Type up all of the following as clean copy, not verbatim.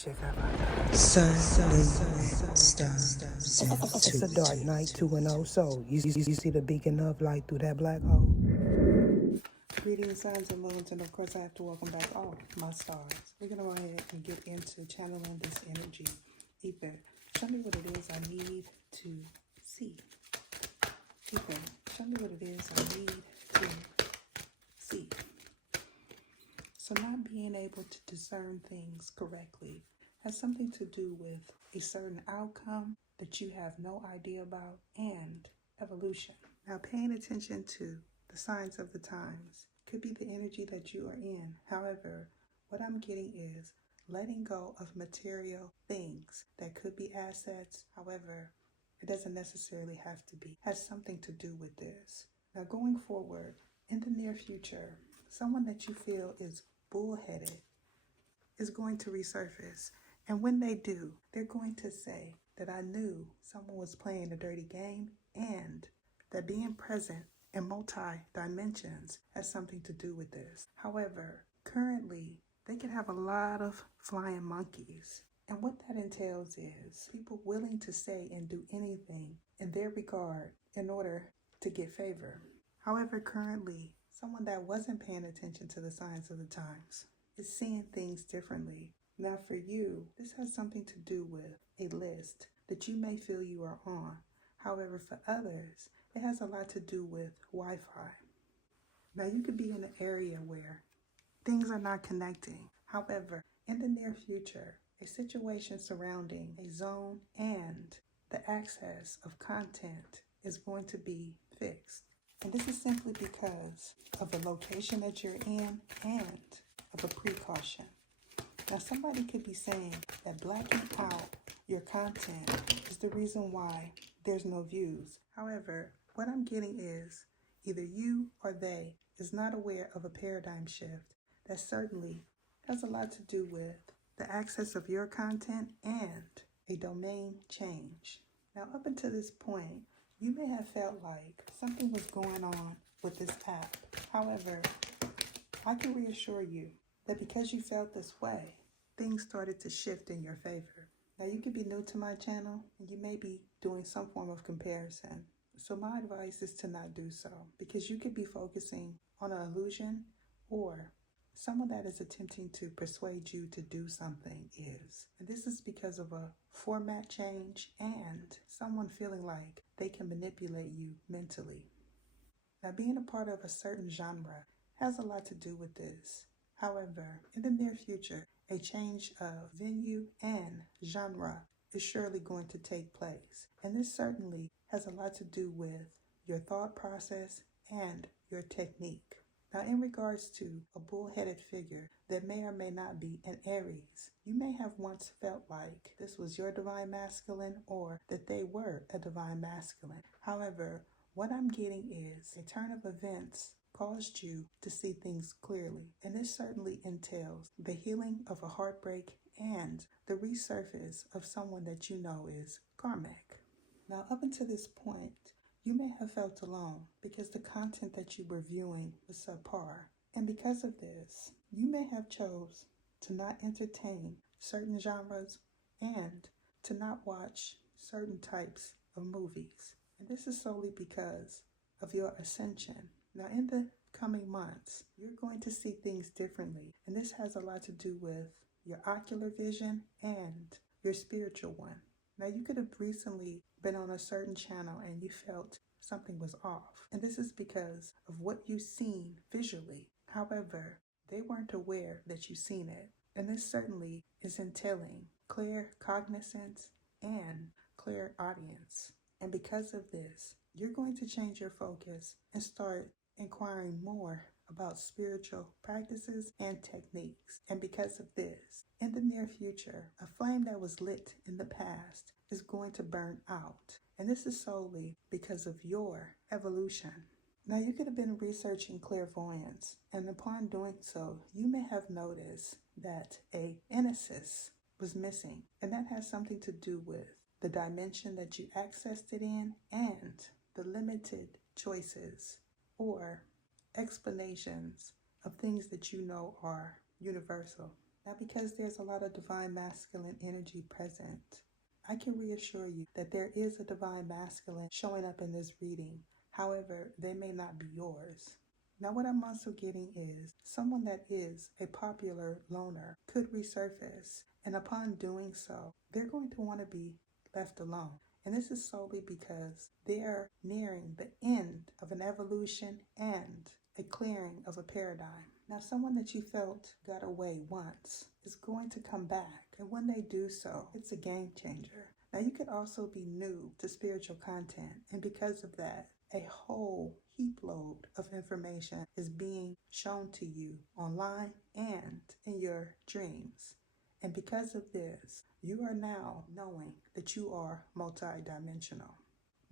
Sun, moon, stars, It's a dark night, 2-0. So, you see the beacon of light through that black hole? Greetings, suns and moons, and of course, I have to welcome back all my stars. We're going to go ahead and get into channeling this energy. Ether, show me what it is I need to see. Ether, show me what it is I need to see. So, not being able to discern things correctly has something to do with a certain outcome that you have no idea about and evolution. Now, paying attention to the signs of the times could be the energy that you are in. However, what I'm getting is letting go of material things that could be assets. However, it doesn't necessarily have to be. It has something to do with this. Now, going forward, in the near future, someone that you feel is bullheaded is going to resurface. And when they do, they're going to say that I knew someone was playing a dirty game and that being present in multi-dimensions has something to do with this. However, currently, they can have a lot of flying monkeys. And what that entails is people willing to say and do anything in their regard in order to get favor. However, currently, someone that wasn't paying attention to the signs of the times is seeing things differently. Now for you, this has something to do with a list that you may feel you are on. However, for others, it has a lot to do with Wi-Fi. Now you could be in an area where things are not connecting. However, in the near future, a situation surrounding a zone and the access of content is going to be fixed. And this is simply because of the location that you're in and of a precaution. Now, somebody could be saying that blacking out your content is the reason why there's no views. However, what I'm getting is either you or they is not aware of a paradigm shift that certainly has a lot to do with the access of your content and a domain change. Now, up until this point, you may have felt like something was going on with this app. However, I can reassure you that because you felt this way, things started to shift in your favor. Now, you could be new to my channel and you may be doing some form of comparison. So my advice is to not do so because you could be focusing on an illusion or someone that is attempting to persuade you to do something is. And this is because of a format change and someone feeling like they can manipulate you mentally. Now, being a part of a certain genre has a lot to do with this. However, in the near future, a change of venue and genre is surely going to take place. And this certainly has a lot to do with your thought process and your technique. Now, in regards to a bullheaded figure that may or may not be an Aries, you may have once felt like this was your divine masculine or that they were a divine masculine. However, what I'm getting is a turn of events caused you to see things clearly. And this certainly entails the healing of a heartbreak and the resurface of someone that you know is karmic. Now, up until this point, you may have felt alone because the content that you were viewing was subpar. And because of this, you may have chose to not entertain certain genres and to not watch certain types of movies. And this is solely because of your ascension. Now, in the coming months, you're going to see things differently. And this has a lot to do with your ocular vision and your spiritual one. Now, you could have recently been on a certain channel and you felt something was off. And this is because of what you've seen visually. However, they weren't aware that you've seen it. And this certainly is entailing clear cognizance and clear audience. And because of this, you're going to change your focus and start inquiring more about spiritual practices and techniques. And because of this, in the near future, a flame that was lit in the past is going to burn out. And this is solely because of your evolution. Now, you could have been researching clairvoyance, and upon doing so, you may have noticed that a Genesis was missing. And that has something to do with the dimension that you accessed it in and the limited choices or explanations of things that you know are universal. Now, because there's a lot of divine masculine energy present, I can reassure you that there is a divine masculine showing up in this reading. However, they may not be yours. Now, what I'm also getting is someone that is a popular loner could resurface, and upon doing so, they're going to want to be left alone. And this is solely because they are nearing the end of an evolution and a clearing of a paradigm. Now, someone that you felt got away once is going to come back, and when they do so, it's a game changer. Now, you could also be new to spiritual content, and because of that, a whole heap load of information is being shown to you online and in your dreams. And because of this, you are now knowing that you are multidimensional.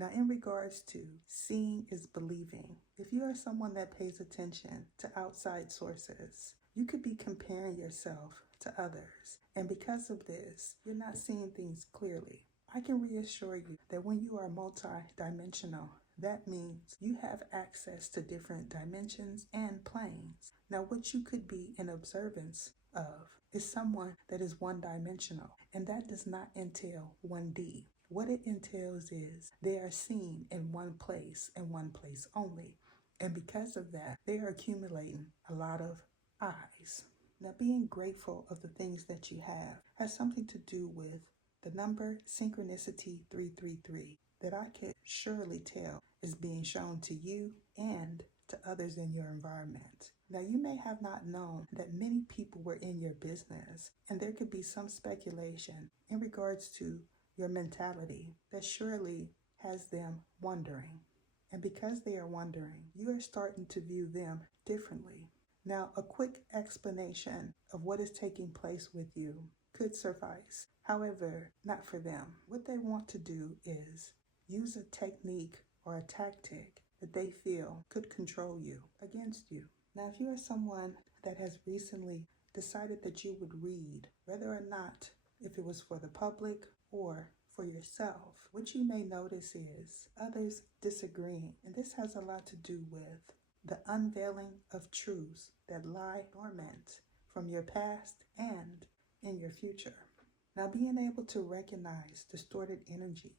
Now, in regards to seeing is believing, if you are someone that pays attention to outside sources, you could be comparing yourself to others. And because of this, you're not seeing things clearly. I can reassure you that when you are multidimensional, that means you have access to different dimensions and planes. Now, what you could be in observance of is someone that is one-dimensional, and that does not entail 1D. What it entails is they are seen in one place and one place only. And because of that, they are accumulating a lot of eyes. Now, being grateful of the things that you have has something to do with the number synchronicity 333 that I could surely tell is being shown to you and to others in your environment. Now, you may have not known that many people were in your business, and there could be some speculation in regards to your mentality that surely has them wondering. And because they are wondering, you are starting to view them differently. Now, a quick explanation of what is taking place with you could suffice. However, not for them. What they want to do is use a technique or a tactic that they feel could control you against you. Now, if you are someone that has recently decided that you would read, whether or not if it was for the public or for yourself, what you may notice is others disagreeing. And this has a lot to do with the unveiling of truths that lie dormant from your past and in your future. Now, being able to recognize distorted energy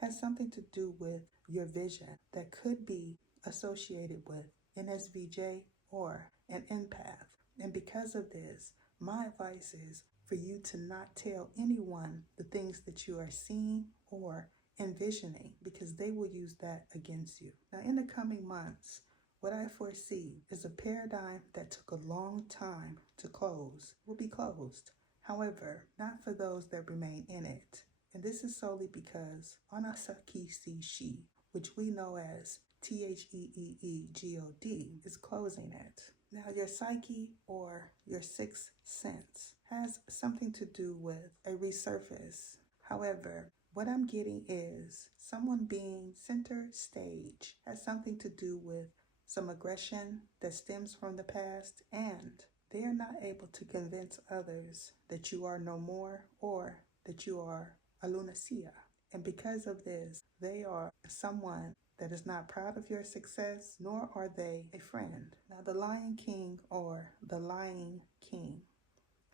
has something to do with your vision that could be associated with NSVJ or an empath. And because of this, my advice is for you to not tell anyone the things that you are seeing or envisioning, because they will use that against you. Now, in the coming months, what I foresee is a paradigm that took a long time to close will be closed. However, not for those that remain in it. And this is solely because Anasaki Shi, which we know as THEEEGOD, is closing it. Now, your psyche or your sixth sense has something to do with a resurface. However, what I'm getting is someone being center stage has something to do with some aggression that stems from the past, and they are not able to convince others that you are no more or that you are a lunacia. And because of this, they are someone that is not proud of your success, nor are they a friend. Now, the Lion King or the Lying King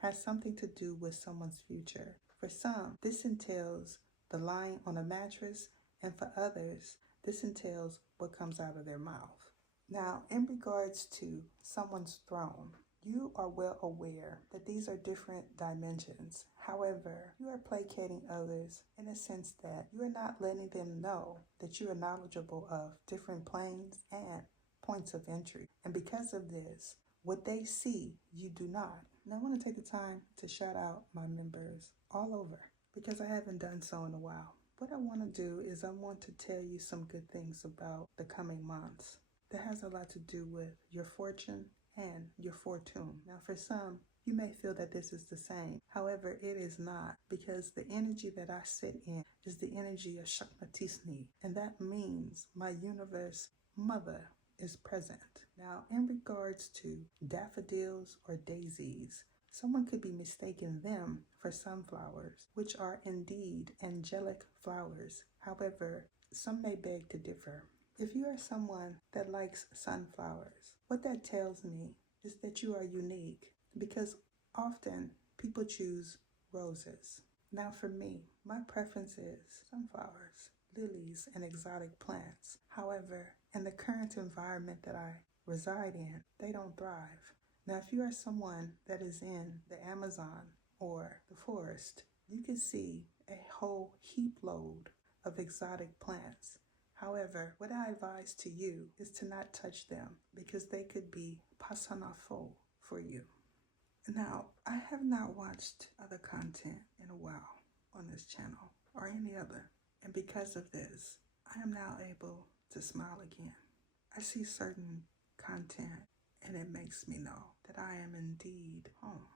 has something to do with someone's future. For some, this entails the lying on a mattress, and for others, this entails what comes out of their mouth. Now, in regards to someone's throne, you are well aware that these are different dimensions. However, you are placating others in a sense that you are not letting them know that you are knowledgeable of different planes and points of entry. And because of this, what they see, you do not. And I want to take the time to shout out my members all over because I haven't done so in a while. What I want to do is I want to tell you some good things about the coming months. That has a lot to do with your fortune and your fortune. Now, for some, you may feel that this is the same. However, it is not, because the energy that I sit in is the energy of Shakmatisni, and that means my universe mother is present. Now, in regards to daffodils or daisies, someone could be mistaking them for sunflowers, which are indeed angelic flowers. However, some may beg to differ. If you are someone that likes sunflowers, what that tells me is that you are unique, because often people choose roses. Now for me, my preference is sunflowers, lilies, and exotic plants. However, in the current environment that I reside in, they don't thrive. Now, if you are someone that is in the Amazon or the forest, you can see a whole heap load of exotic plants. However, what I advise to you is to not touch them because they could be pasanafo for you. Now, I have not watched other content in a while on this channel or any other, and because of this, I am now able to smile again. I see certain content and it makes me know that I am indeed home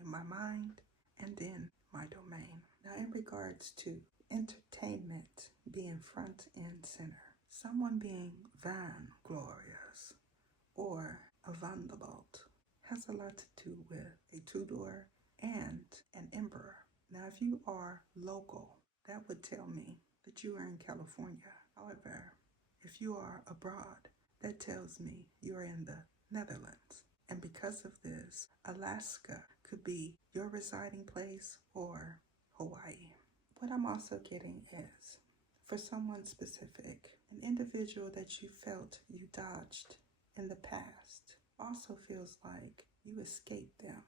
in my mind and in my domain. Now, in regards to entertainment being front and center, someone being van glorious or a Vanderbilt has a lot to do with a two-door and an emperor. Now, if you are local, that would tell me that you are in California. However, if you are abroad, that tells me you are in the Netherlands. And because of this, Alaska could be your residing place or Hawaii. What I'm also getting is, for someone specific, an individual that you felt you dodged in the past also feels like you escaped them.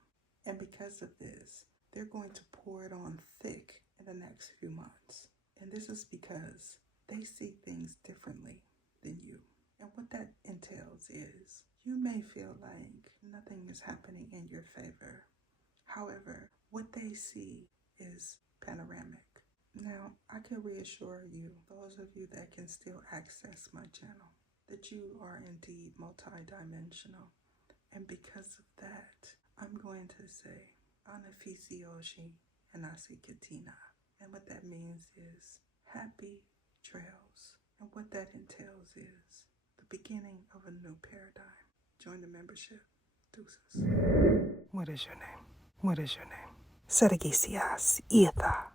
And because of this, they're going to pour it on thick in the next few months. And this is because they see things differently than you. And what that entails is you may feel like nothing is happening in your favor. However, what they see is panoramic. Now, I can reassure you, those of you that can still access my channel, that you are indeed multidimensional. And because of that, I'm going to say, Anafisi Oshi and Asi Katina. And what that means is happy trails. And what that entails is the beginning of a new paradigm. Join the membership. Deuces. What is your name? What is your name? Sergisias Ietha.